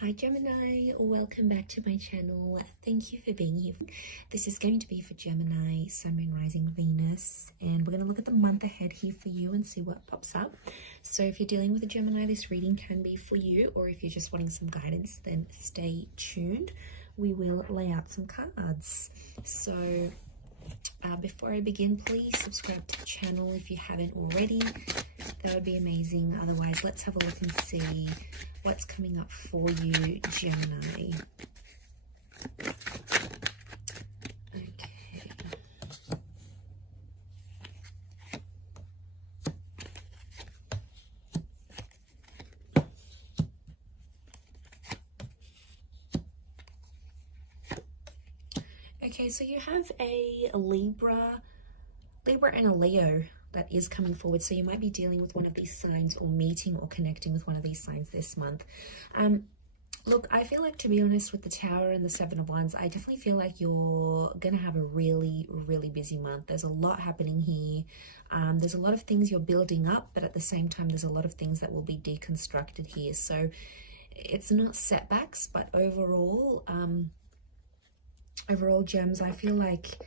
Hi Gemini, welcome back to my channel. Thank you for being here. This is going to be for Gemini, Sun, Moon, Rising, Venus, and we're going to look at the month ahead here for you and see what pops up. So if you're dealing with a Gemini, this reading can be for you, or if you're just wanting some guidance, then stay tuned. We will lay out some cards. So before I begin, please subscribe to the channel if you haven't already. That would be amazing. Otherwise, let's have a look and see what's coming up for you, Gemini. Okay, so you have a Libra and a Leo that is coming forward. So you might be dealing with one of these signs or meeting or connecting with one of these signs this month. Look, I feel like, to be honest, with the Tower and the Seven of Wands, I definitely feel like you're going to have a really, really busy month. There's a lot happening here. There's a lot of things you're building up, but at the same time, there's a lot of things that will be deconstructed here. So it's not setbacks, but overall, Gems, I feel like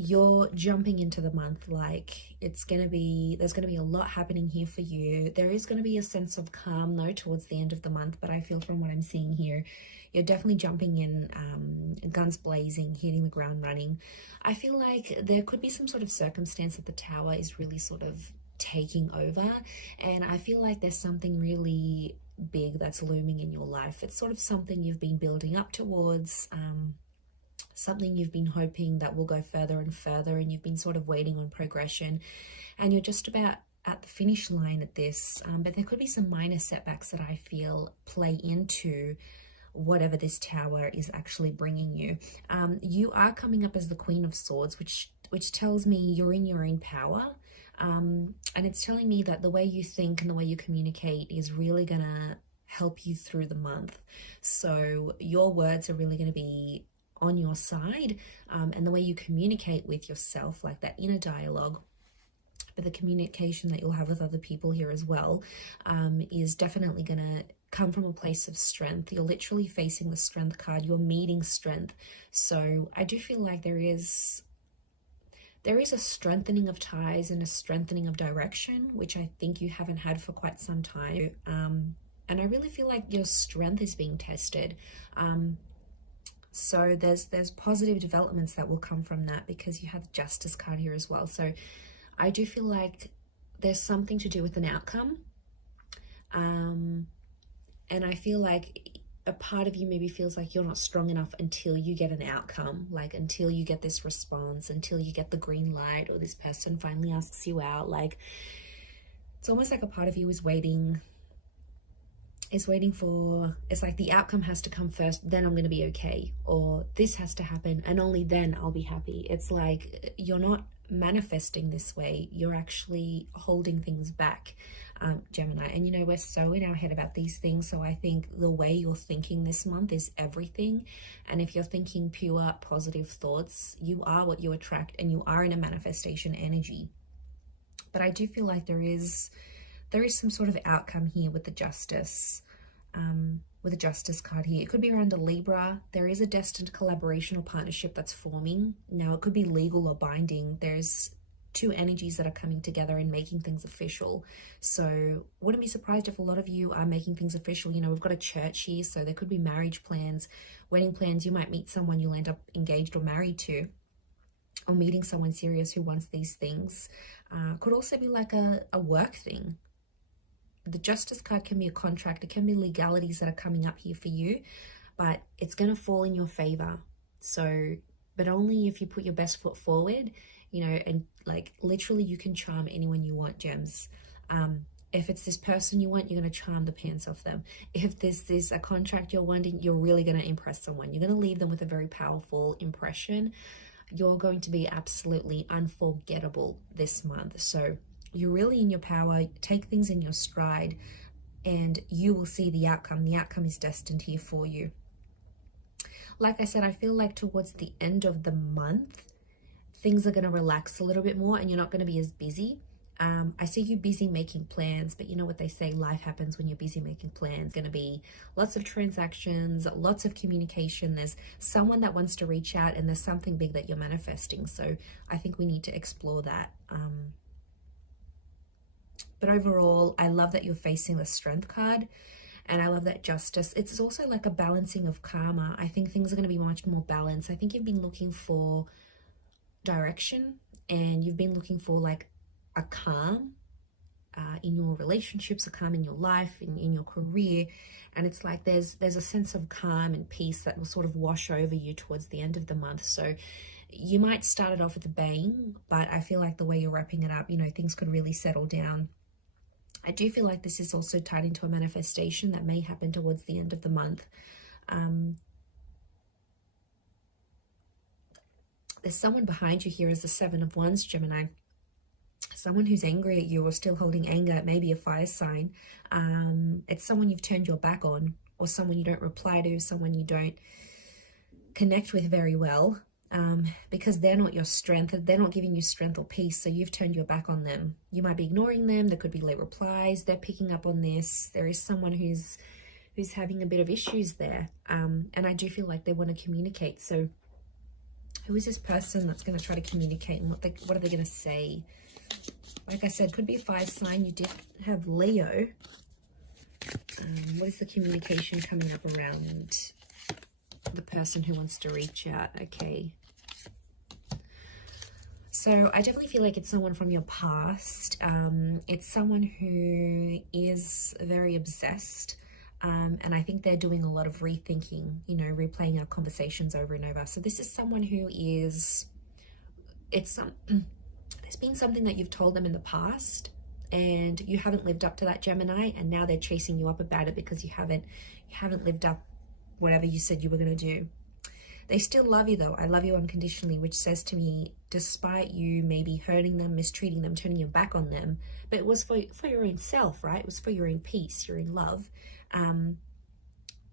you're jumping into the month like there's going to be a lot happening here for you. There is going to be a sense of calm though towards the end of the month, but I feel from what I'm seeing here, you're definitely jumping in, guns blazing, hitting the ground running. I feel like there could be some sort of circumstance that the Tower is really sort of taking over, and I feel like there's something really big that's looming in your life. It's sort of something you've been building up towards, something you've been hoping that will go further and further, and you've been sort of waiting on progression, and you're just about at the finish line at this, but there could be some minor setbacks that I feel play into whatever this Tower is actually bringing you. You are coming up as the Queen of Swords, which tells me you're in your own power, and it's telling me that the way you think and the way you communicate is really gonna help you through the month. So your words are really going to be on your side, and the way you communicate with yourself, like that inner dialogue, but the communication that you'll have with other people here as well, is definitely going to come from a place of strength. You're literally facing the Strength card. You're meeting strength. So I do feel like there is a strengthening of ties and a strengthening of direction, which I think you haven't had for quite some time. And I really feel like your strength is being tested. So there's positive developments that will come from that, because you have the Justice card here as well. So I do feel like there's something to do with an outcome. And I feel like a part of you maybe feels like you're not strong enough until you get an outcome, like until you get this response, until you get the green light, or this person finally asks you out. Like, it's almost like a part of you is waiting for, it's like the outcome has to come first, then I'm going to be okay, or this has to happen and only then I'll be happy. It's like you're not manifesting this way, you're actually holding things back, Gemini. And you know, we're so in our head about these things, so I think the way you're thinking this month is everything. And if you're thinking pure positive thoughts, you are what you attract, and you are in a manifestation energy. But I do feel like there is some sort of outcome here with the Justice, with the Justice card here. It could be around a Libra. There is a destined collaboration or partnership that's forming. Now, it could be legal or binding. There's two energies that are coming together and making things official. So wouldn't be surprised if a lot of you are making things official. You know, we've got a church here, so there could be marriage plans, wedding plans. You might meet someone you'll end up engaged or married to, or meeting someone serious who wants these things. Could also be like a work thing. The Justice card can be a contract. It can be legalities that are coming up here for you, but it's going to fall in your favor. So, but only if you put your best foot forward, you know, and like literally you can charm anyone you want, Gems. If it's this person you want, you're going to charm the pants off them. If there's a contract you're wanting, you're really going to impress someone. You're going to leave them with a very powerful impression. You're going to be absolutely unforgettable this month. So you're really in your power. Take things in your stride, and you will see the outcome. The outcome is destined here for you. Like I said, I feel like towards the end of the month, things are going to relax a little bit more, and you're not going to be as busy. I see you busy making plans, but you know what they say, life happens when you're busy making plans. Going to be lots of transactions, lots of communication. There's someone that wants to reach out, and there's something big that you're manifesting. So I think we need to explore that. But overall, I love that you're facing the Strength card, and I love that Justice. It's also like a balancing of karma. I think things are going to be much more balanced. I think you've been looking for direction, and you've been looking for like a calm in your relationships, a calm in your life, in your career, and it's like there's a sense of calm and peace that will sort of wash over you towards the end of the month. So you might start it off with a bang, but I feel like the way you're wrapping it up, you know, things could really settle down. I do feel like this is also tied into a manifestation that may happen towards the end of the month. There's someone behind you here as the Seven of Wands, Gemini. Someone who's angry at you or still holding anger. It may be a fire sign. It's someone you've turned your back on, or someone you don't reply to, someone you don't connect with very well, because they're not your strength. They're not giving you strength or peace, so you've turned your back on them. You might be ignoring them. There could be late replies. They're picking up on this. There is someone who's having a bit of issues there, and I do feel like they want to communicate. So who is this person that's going to try to communicate, and what are they going to say? Like I said, could be a fire sign. You did have Leo. What is the communication coming up around the person who wants to reach out? Okay. So I definitely feel like it's someone from your past. It's someone who is very obsessed. And I think they're doing a lot of rethinking, you know, replaying our conversations over and over. So this is someone who is, there's been something that you've told them in the past and you haven't lived up to that, Gemini, and now they're chasing you up about it because you haven't lived up whatever you said you were going to do. They still love you though. I love you unconditionally, which says to me, despite you maybe hurting them, mistreating them, turning your back on them, but it was for your own self, right? It was for your own peace, your own love.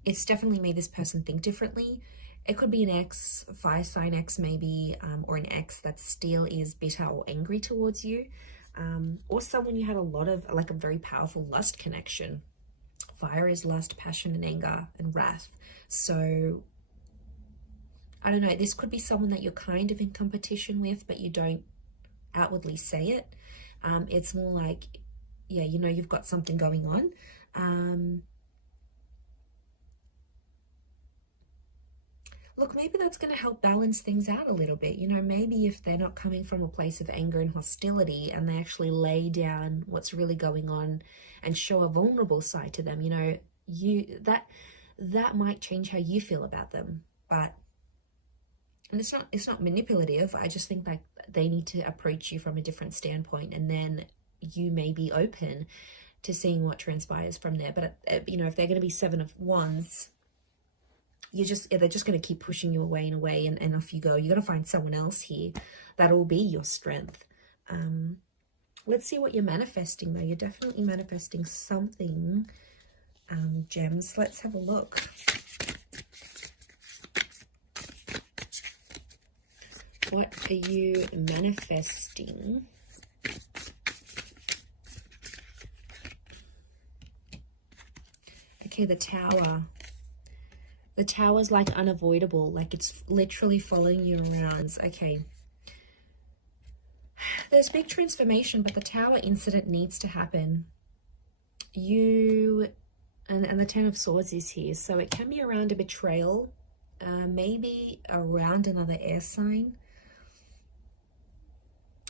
It's definitely made this person think differently. It could be an ex, fire sign ex maybe, or an ex that still is bitter or angry towards you, or someone you had a lot of, like a very powerful lust connection. Fire is lust, passion, and anger, and wrath. So I don't know, this could be someone that you're kind of in competition with, but you don't outwardly say it. It's more like, yeah, you know, you've got something going on. Look, maybe that's going to help balance things out a little bit. You know, maybe if they're not coming from a place of anger and hostility and they actually lay down what's really going on and show a vulnerable side to them, you know, that might change how you feel about them. But, and it's not manipulative. I just think like they need to approach you from a different standpoint, and then you may be open to seeing what transpires from there. But, you know, if they're going to be Seven of Wands, they're just going to keep pushing you away and away, and off you go. You got to find someone else here that'll be your strength. Let's see what you're manifesting though. You're definitely manifesting something, gems. Let's have a look. What are you manifesting? Okay, the Tower. The Tower is like unavoidable, like it's literally following you around. Okay. There's big transformation, but the Tower incident needs to happen. And the Ten of Swords is here. So it can be around a betrayal, maybe around another air sign.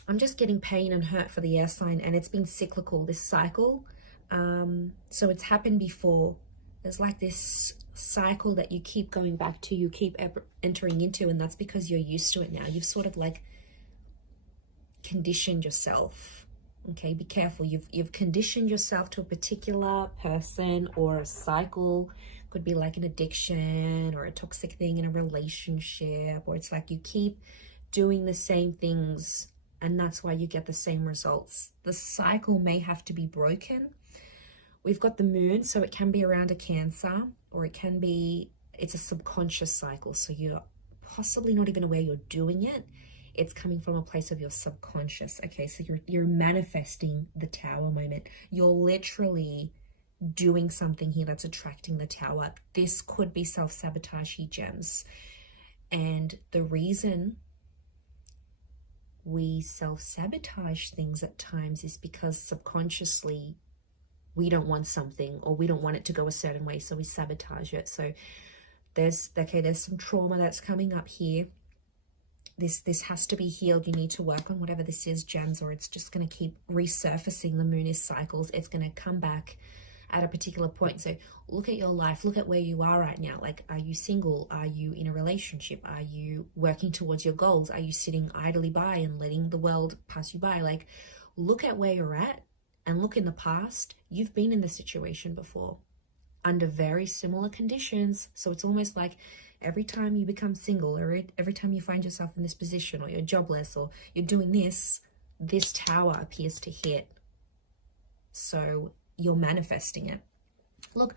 I'm just getting pain and hurt for the air sign, and it's been cyclical, this cycle. So it's happened before. There's like this cycle that you keep going back to, you keep entering into, and that's because you're used to it now. You've sort of like conditioned yourself. Okay, be careful. You've conditioned yourself to a particular person or a cycle. Could be like an addiction or a toxic thing in a relationship, or it's like you keep doing the same things and that's why you get the same results. The cycle may have to be broken. We've got the Moon, so it can be around a Cancer, or it's a subconscious cycle, so you're possibly not even aware you're doing it. it's coming from a place of your subconscious. Okay, so you're manifesting the Tower moment. You're literally doing something here that's attracting the Tower. This could be self-sabotage here, gems. And the reason we self-sabotage things at times is because subconsciously we don't want something, or we don't want it to go a certain way, so we sabotage it. So there's some trauma that's coming up here. This has to be healed. You need to work on whatever this is, gems, or it's just going to keep resurfacing. The moon is cycles. It's going to come back at a particular point. So look at your life, look at where you are right now. Like, are you single? Are you in a relationship? Are you working towards your goals? Are you sitting idly by and letting the world pass you by? Like, look at where you're at and look in the past. You've been in this situation before under very similar conditions. So it's almost like every time you become single, or every time you find yourself in this position, or you're jobless, or you're doing this Tower appears to hit. So you're manifesting it. Look,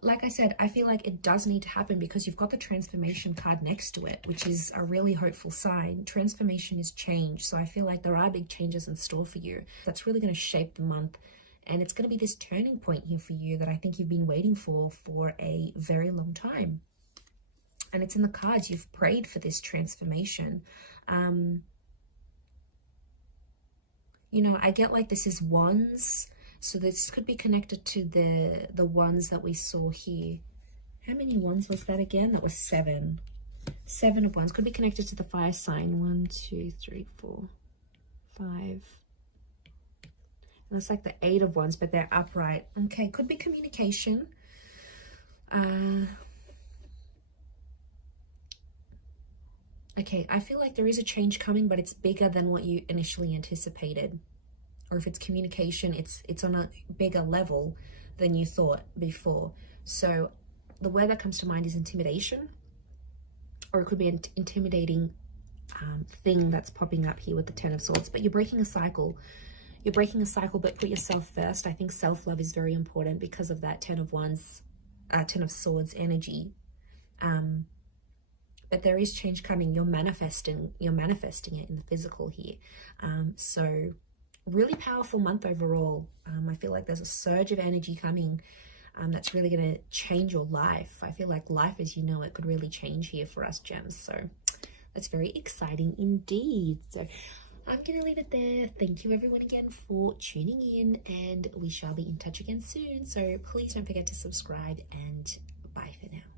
like I said, I feel like it does need to happen because you've got the transformation card next to it, which is a really hopeful sign. Transformation is change. So I feel like there are big changes in store for you. That's really going to shape the month. And it's going to be this turning point here for you that I think you've been waiting for a very long time. And it's in the cards. You've prayed for this transformation. You know, I get like this is wands. So this could be connected to the wands that we saw here. How many wands was that again? That was 7. 7 of wands. Could be connected to the fire sign. 1, 2, 3, 4, 5. And that's like the 8 of wands, but they're upright. Okay, could be communication. Okay, I feel like there is a change coming, but it's bigger than what you initially anticipated. Or if it's communication, it's on a bigger level than you thought before. So the word that comes to mind is intimidation, or it could be an intimidating thing that's popping up here with the 10 of Swords. But you're breaking a cycle. You're breaking a cycle, but put yourself first. I think self-love is very important because of that 10 of Wands, 10 of Swords energy. But there is change coming. You're manifesting it in the physical here. So really powerful month overall. I feel like there's a surge of energy coming that's really going to change your life. I feel like life as you know it could really change here for us, gems. So that's very exciting indeed. So I'm going to leave it there. Thank you everyone again for tuning in, and we shall be in touch again soon. So please don't forget to subscribe, and bye for now.